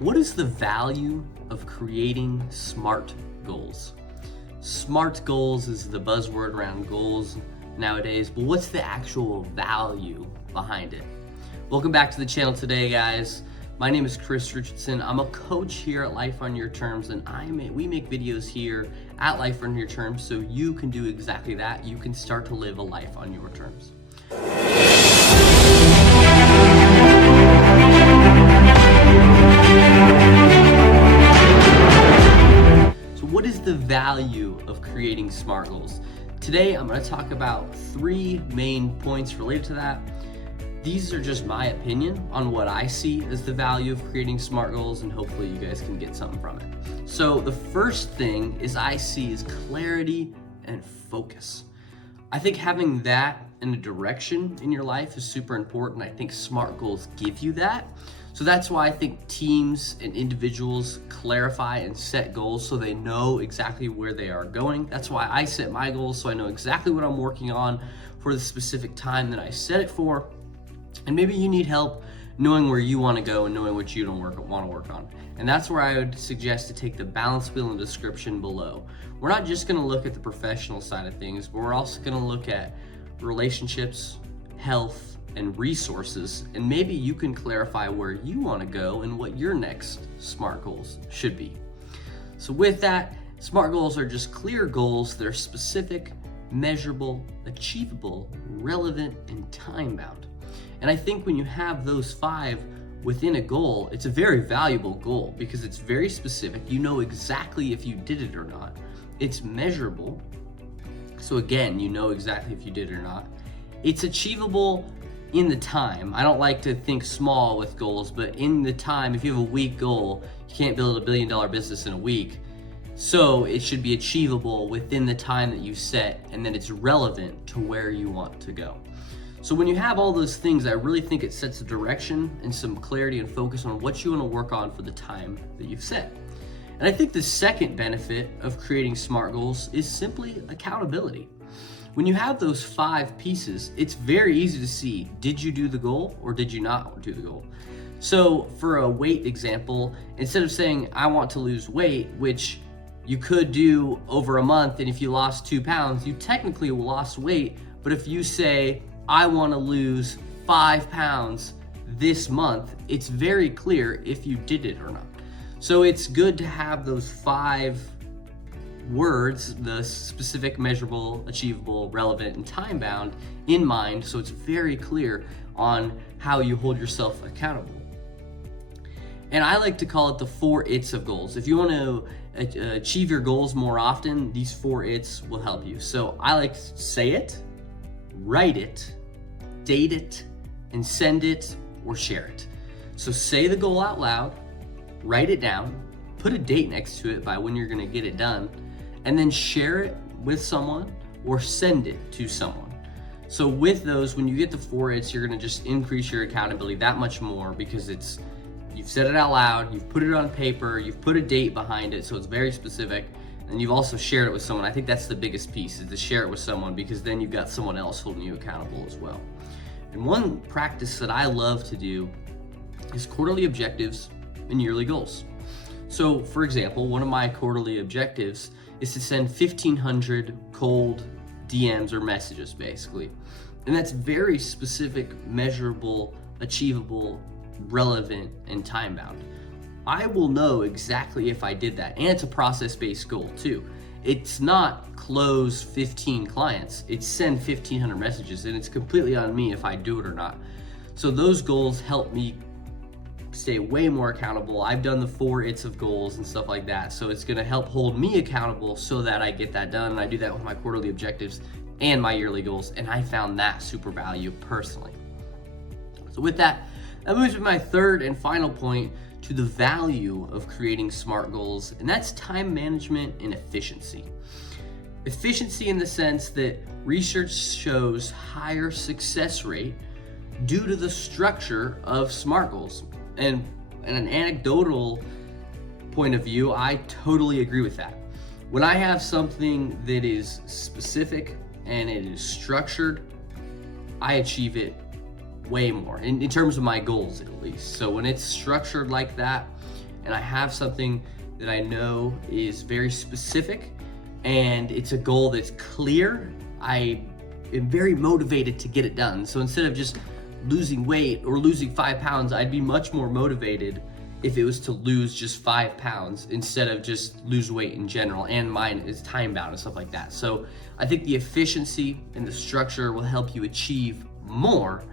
What is the value of creating SMART goals? SMART goals is the buzzword around goals nowadays, but what's the actual value behind it? Welcome back to the channel today, guys. My name is Chris Richardson. I'm a coach here at Life on Your Terms, and we make videos here at Life on Your Terms so you can do exactly that. You can start to live a life on your terms. What is the value of creating SMART goals? Today, I'm going to talk about 3 main points related to that. These are just my opinion on what I see as the value of creating SMART goals, and hopefully you guys can get something from it. So the first thing I see is clarity and focus. I think having that and a direction in your life is super important. I think SMART goals give you that. So that's why I think teams and individuals clarify and set goals so they know exactly where they are going. That's why I set my goals, so I know exactly what I'm working on for the specific time that I set it for. And maybe you need help knowing where you want to go and knowing what you don't want to work on. And that's where I would suggest to take the balance wheel in the description below. We're not just going to look at the professional side of things, but we're also going to look at relationships, health, and resources, and maybe you can clarify where you want to go and what your next SMART goals should be. So with that, SMART goals are just clear goals that are specific, measurable, achievable, relevant, and time-bound. And I think when you have those 5 within a goal, it's a very valuable goal because it's very specific. You know exactly if you did it or not. It's measurable. So again, you know exactly if you did it or not. It's achievable in the time. I don't like to think small with goals, but in the time, if you have a week goal, you can't build a $1 billion business in a week. So it should be achievable within the time that you set, and then it's relevant to where you want to go. So when you have all those things, I really think it sets a direction and some clarity and focus on what you want to work on for the time that you've set. And I think the second benefit of creating SMART goals is simply accountability. When you have those 5 pieces, it's very easy to see, did you do the goal or did you not do the goal? So for a weight example, instead of saying, I want to lose weight, which you could do over a month, and if you lost 2 pounds, you technically lost weight. But if you say, I want to lose 5 pounds this month, it's very clear if you did it or not. So it's good to have those 5 words, the specific, measurable, achievable, relevant, and time-bound in mind, so it's very clear on how you hold yourself accountable. And I like to call it the 4 ITs of goals. If you want to achieve your goals more often, these 4 ITs will help you. So I like to say it, write it, date it, and send it or share it. So say the goal out loud, write it down, put a date next to it by when you're going to get it done, and then share it with someone or send it to someone. So with those, when you get the 4 ITs, you're going to just increase your accountability that much more because you've said it out loud, you've put it on paper, you've put a date behind it, so it's very specific, and you've also shared it with someone. I think that's the biggest piece, is to share it with someone, because then you've got someone else holding you accountable as well. And one practice that I love to do is quarterly objectives and yearly goals. So for example, one of my quarterly objectives is to send 1,500 cold DMs or messages, basically. And that's very specific, measurable, achievable, relevant, and time-bound. I will know exactly if I did that. And it's a process-based goal too. It's not close 15 clients, it's send 1,500 messages, and it's completely on me if I do it or not. So those goals help me stay way more accountable. I've done the 4 ITs of goals and stuff like that, so it's gonna help hold me accountable so that I get that done. And I do that with my quarterly objectives and my yearly goals, and I found that super value personally. So with that moves me to my third and final point, to the value of creating SMART goals, and that's time management and efficiency. Efficiency in the sense that research shows higher success rate due to the structure of SMART goals. And an anecdotal point of view, I totally agree with that. When I have something that is specific and it is structured, I achieve it way more in terms of my goals, at least. So when it's structured like that and I have something that I know is very specific and it's a goal that's clear, I am very motivated to get it done. So instead of just losing weight or losing 5 pounds, I'd be much more motivated if it was to lose just 5 pounds instead of just lose weight in general. And mine is time bound and stuff like that. So I think the efficiency and the structure will help you achieve more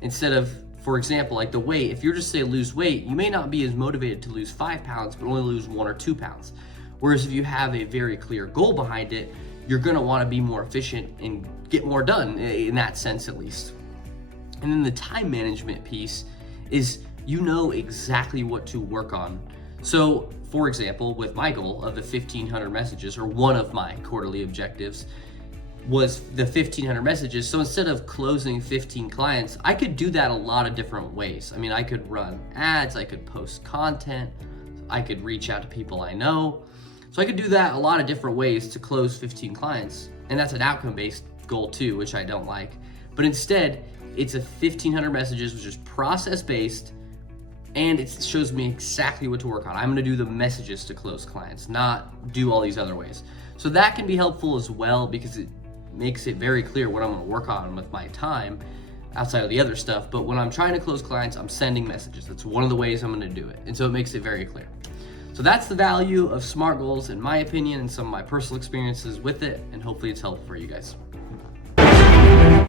instead of, for example, like the weight. If you're just say lose weight, you may not be as motivated to lose 5 pounds, but only lose 1 or 2 pounds. Whereas if you have a very clear goal behind it, you're gonna wanna be more efficient and get more done, in that sense at least. And then the time management piece is, you know exactly what to work on. So for example, with my goal of the 1,500 messages, or one of my quarterly objectives was the 1,500 messages. So instead of closing 15 clients, I could do that a lot of different ways. I mean, I could run ads, I could post content, I could reach out to people I know. So I could do that a lot of different ways to close 15 clients. And that's an outcome-based goal too, which I don't like. But instead, it's a 1,500 messages, which is process-based, and it shows me exactly what to work on. I'm gonna do the messages to close clients, not do all these other ways. So that can be helpful as well, because it makes it very clear what I'm gonna work on with my time outside of the other stuff. But when I'm trying to close clients, I'm sending messages. That's one of the ways I'm gonna do it. And so it makes it very clear. So that's the value of SMART goals, in my opinion, and some of my personal experiences with it, and hopefully it's helpful for you guys.